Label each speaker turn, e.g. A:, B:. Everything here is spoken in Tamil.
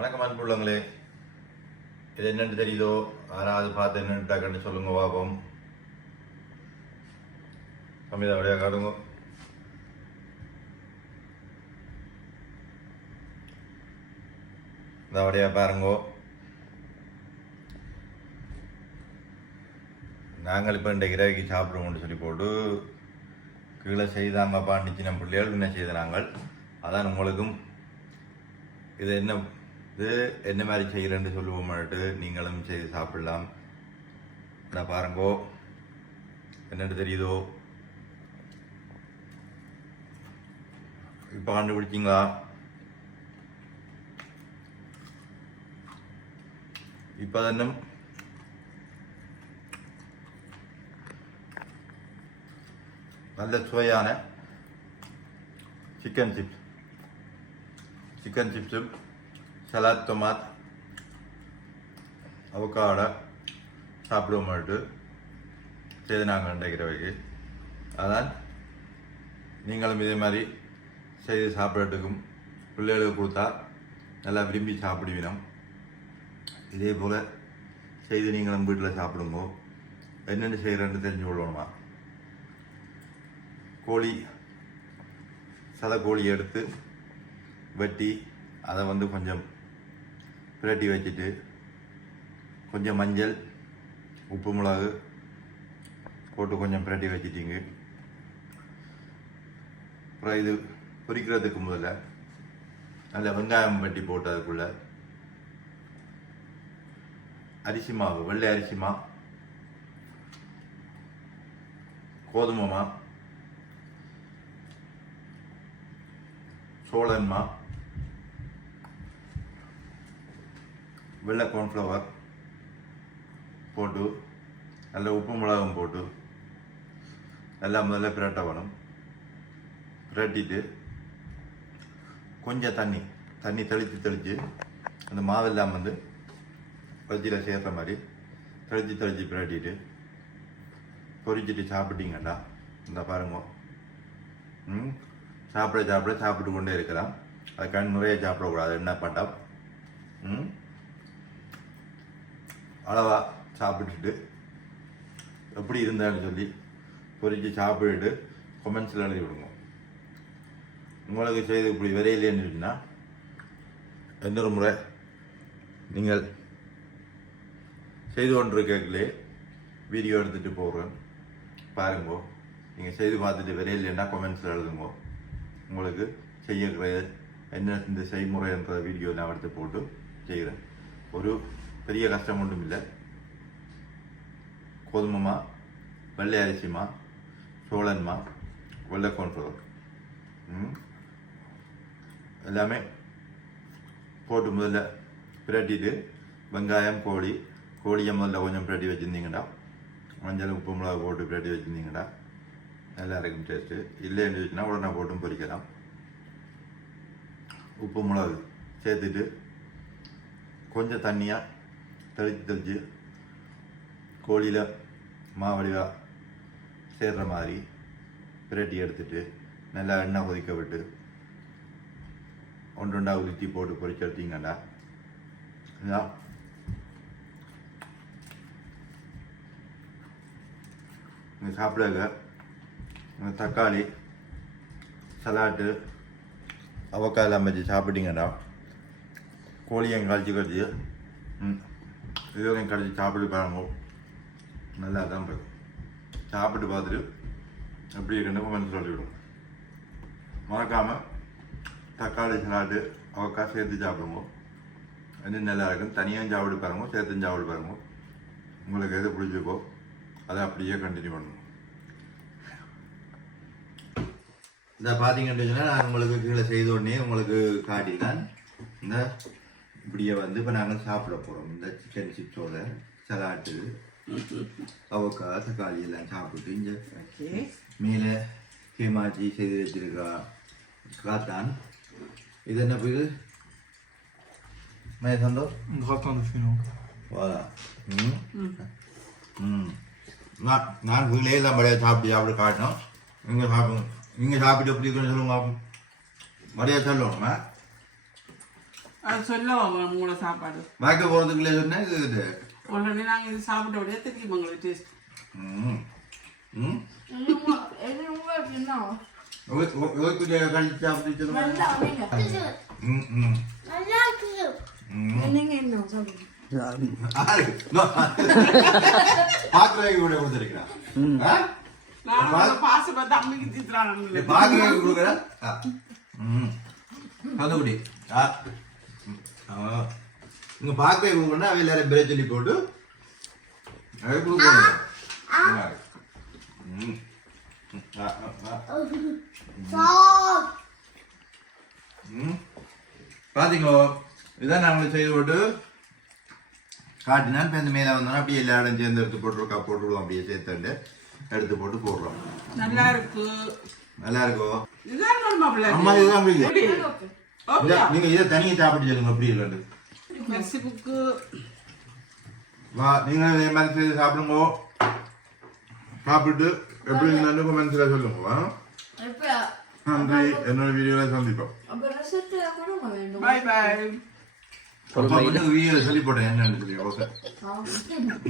A: வணக்கம் அன்புள்ளங்களே. இது என்னென்னு தெரியுதோ? யாராவது பார்த்து என்னன்னு சொல்லுங்க பாப்போம். சமீதா அப்படியே காட்டுங்க. இந்த அப்படியே பாருங்கோ. நாங்கள் இப்போ இந்த இரவைக்கு சாப்பிடுவோம்னு சொல்லி போட்டு கீழே செய்தாங்கப்பா நிச்சின பிள்ளைகள் என்ன செய்த நாங்கள். அதான் உங்களுக்கும். இது என்ன இது என்ன மாதிரி செய்கிறேன்னு சொல்லுவோம்ட்டு நீங்களும் செய்து சாப்பிடலாம் நான் பாருங்கோ என்னென்னு தெரியுதோ இப்போ கண்டுபிடிச்சிங்களா இப்போ തന്നെ நல்ல சுவையான சிக்கன் சிப்ஸ் சிக்கன் சிப்ஸும் சலாத் டொமாத் அவக்காடை சாப்பிடுவோம்ட்டு செய்து நாங்கள் நினைக்கிறவைக்கு அதான் நீங்களும் இதே மாதிரி செய்து சாப்பிட்றதுக்கும் பிள்ளைகளுக்கு கொடுத்தா நல்லா விரும்பி சாப்பிடுவினோம். இதே போல் செய்து நீங்களும் வீட்டில் சாப்பிடுங்கோ. என்னென்ன செய்கிறேன்னு தெரிஞ்சு கொள்ளணுமா? கோழி சத கோழி எடுத்து வெட்டி அதை வந்து கொஞ்சம் பிரட்டி வச்சுட்டு கொஞ்சம் மஞ்சள் உப்பு மிளகு போட்டு கொஞ்சம் பிரட்டி வச்சுட்டிங்க. அப்புறம் இது பொரிக்கிறதுக்கு முதல்ல நல்ல வெங்காயம் வெட்டி போட்டதுக்குள்ள அரிசி மாவு வெள்ளை அரிசி மா கோதுமை மா வெள்ளை கார்ன்ஃப்ளவர் போட்டு நல்ல உப்பு மிளகும் போட்டு எல்லாம் முதல்ல பிரட்ட வேணும். பிரட்டிட்டு கொஞ்சம் தண்ணி தண்ணி தெளித்து தெளித்து அந்த மாவெல்லாம் வந்து பஜ்ஜியில் சேர்த்த மாதிரி தெளித்து தெளித்து பிரட்டிட்டு பொரிச்சிட்டு சாப்பிட்டீங்கடா இந்த பாருங்க. ம்? சாப்பிட சாப்பிட சாப்பிட்டு கொண்டே இருக்கலாம். அது கண் நிறைய சாப்பிடக்கூடாது. என்ன பட்டம் ம்? அளவாக சாப்பிட்டுட்டு எப்படி இருந்தாலும் சொல்லி பொறிச்சு சாப்பிட்டுட்டு கொமெண்ட்ஸில் எழுதி விடுங்க உங்களுக்கு செய்து இப்படி விரையிலேன்னு சொன்னா இன்னொரு முறை நீங்கள் செய்து கொண்டிருக்கே வீடியோ எடுத்துகிட்டு போகிறேன் பாருங்கோ நீங்கள் செய்து பார்த்துட்டு விரையிலேன்னா கொமெண்ட்ஸில் எழுதுங்க. உங்களுக்கு செய்யற என்ன இந்த செய்முறைன்ற வீடியோ நான் எடுத்து போட்டு செய்கிறேன். ஒரு பெரிய கஷ்டம் ஒன்றும் இல்லை கோதுமமா வெள்ளை அரிசிமா சோழன்மா வெள்ளை கார்ன்ஃப்ளவர் எல்லாமே போட்டு முதல்ல பிரட்டிட்டு வெங்காயம் கோழி கோழியை முதல்ல கொஞ்சம் பிரட்டி வச்சுருந்தீங்கடா. மஞ்சள் உப்பு மிளகா போட்டு பிரட்டி வச்சுருந்தீங்கடா. நல்லா இருக்கும் டேஸ்ட்டு இல்லைன்னு வச்சுன்னா உடனே போட்டும் பொரிக்கலாம் உப்பு மிளகு சேர்த்துட்டு கொஞ்சம் தண்ணியாக தெளித்து தெளித்து கோழியில் மாவடிவாக சேர்ற மாதிரி பிரட்டி எடுத்துட்டு நல்லா எண்ணெய் கொதிக்க விட்டு ஒன்று ரெண்டா உதுத்தி போட்டு பொரிச்சு எடுத்தீங்கடா இதான் நீங்கள் சாப்பிடுங்க இந்த தக்காளி சலாட்டு அவக்காயெல்லாம் வச்சு சாப்பிட்டீங்கடா கோழியை கழிச்சு கழிச்சு இதுவரையும் இதையும் சாப்பிட்டு பாருங்க. நல்லா தான் இருக்கும் சாப்பிட்டு பார்த்துட்டு எப்படி இருக்குன்னு கமெண்ட் சொல்லிவிடும் மறக்காமல் தக்காளி சலாட்டு அவக்கா சேர்த்து சாப்பிடுங்க. இன்னும் நல்லா இருக்கும். தனியாக சாப்பிட்டு பாருங்க. சேர்த்து சாப்பிட்டு பாருங்க. உங்களுக்கு எது பிடிச்சிருக்கோ அதை அப்படியே கண்டினியூ பண்ணணும் இந்த பார்த்தீங்கன்னு சொன்னால் நான் உங்களுக்கு கீழே செய்த உடனே உங்களுக்கு காட்டிதான் இந்த. இப்படியே வந்து இப்போ நாங்கள் சாப்பிட போகிறோம் இந்த சிக்கன் சிப்ஸோட சலாட்டு அவக்கா தக்காளி எல்லாம் சாப்பிட்டு இங்கே. மேலே கேமாச்சி செய்து வச்சிருக்கா. காத்தான். இது என்ன போய் மே சந்தோஷ்
B: fenouil.
A: Voilà. ம். ம். நான் நான் வீட்டிலே எல்லாம் மழையை சாப்பிட்டு சாப்பிட்டு காட்டணும். இங்கே சாப்பிடுங்க இங்கே சாப்பிட்டு எப்படி இருக்குன்னு சொல்லுங்க. மழையை சொல்லணுமா?
C: அது சொல்லவா உங்களோட சாப்பாடு.
A: வாய்க்க போகிறதுக்குள்ளே சொன்னேன் இது
C: உடனே நாங்கள் இது சாப்பிட்ட உடனே தெரியும் உங்களுக்கு டேஸ்ட்
A: ம். ம். பாக்குறதுக்கு கூட கொடுத்துருக்கிறேன்?
C: நான் பாசப்பா தம்பிக்கு திட்டுறாங்க
A: பாக்குறதுக்கு கொடுக்குறேன். ஆ. இங்க பாக்குறது கொடுக்கணும் அவ எல்லாரும் பேரை சொல்லி போட்டு அது கொடுக்கணும். பாத்தீங்களோ? இதான் நாங்கள் செய்து போட்டு காட்டினா இப்போ இந்த மேலே வந்தோம்னா அப்படியே எல்லா இடம் சேர்ந்து எடுத்து போட்டுருக்கா போட்டுருவோம். அப்படியே சேர்த்துட்டு எடுத்து போட்டு போடுறோம்.
C: நல்லா இருக்கு.
A: நல்லா இருக்கும் அம்மா இதுதான் நீங்க இதை தனியாக சாப்பிட்டு சொல்லுங்க அப்படி இல்லைன்னு
C: மெர்சி புக்கு
A: வா நீங்க இதே மாதிரி செய்து சாப்பிடுங்க. சாப்பிட்டு எப்படி இருந்ததுன்னு மனசில் சொல்லுங்க நன்றி. என்னோட வீடியோவில் சந்திப்போம்.
C: பாய் பாய்
A: சொல்லி போட்டேன் என்னன்னு சொல்லி ஓகே.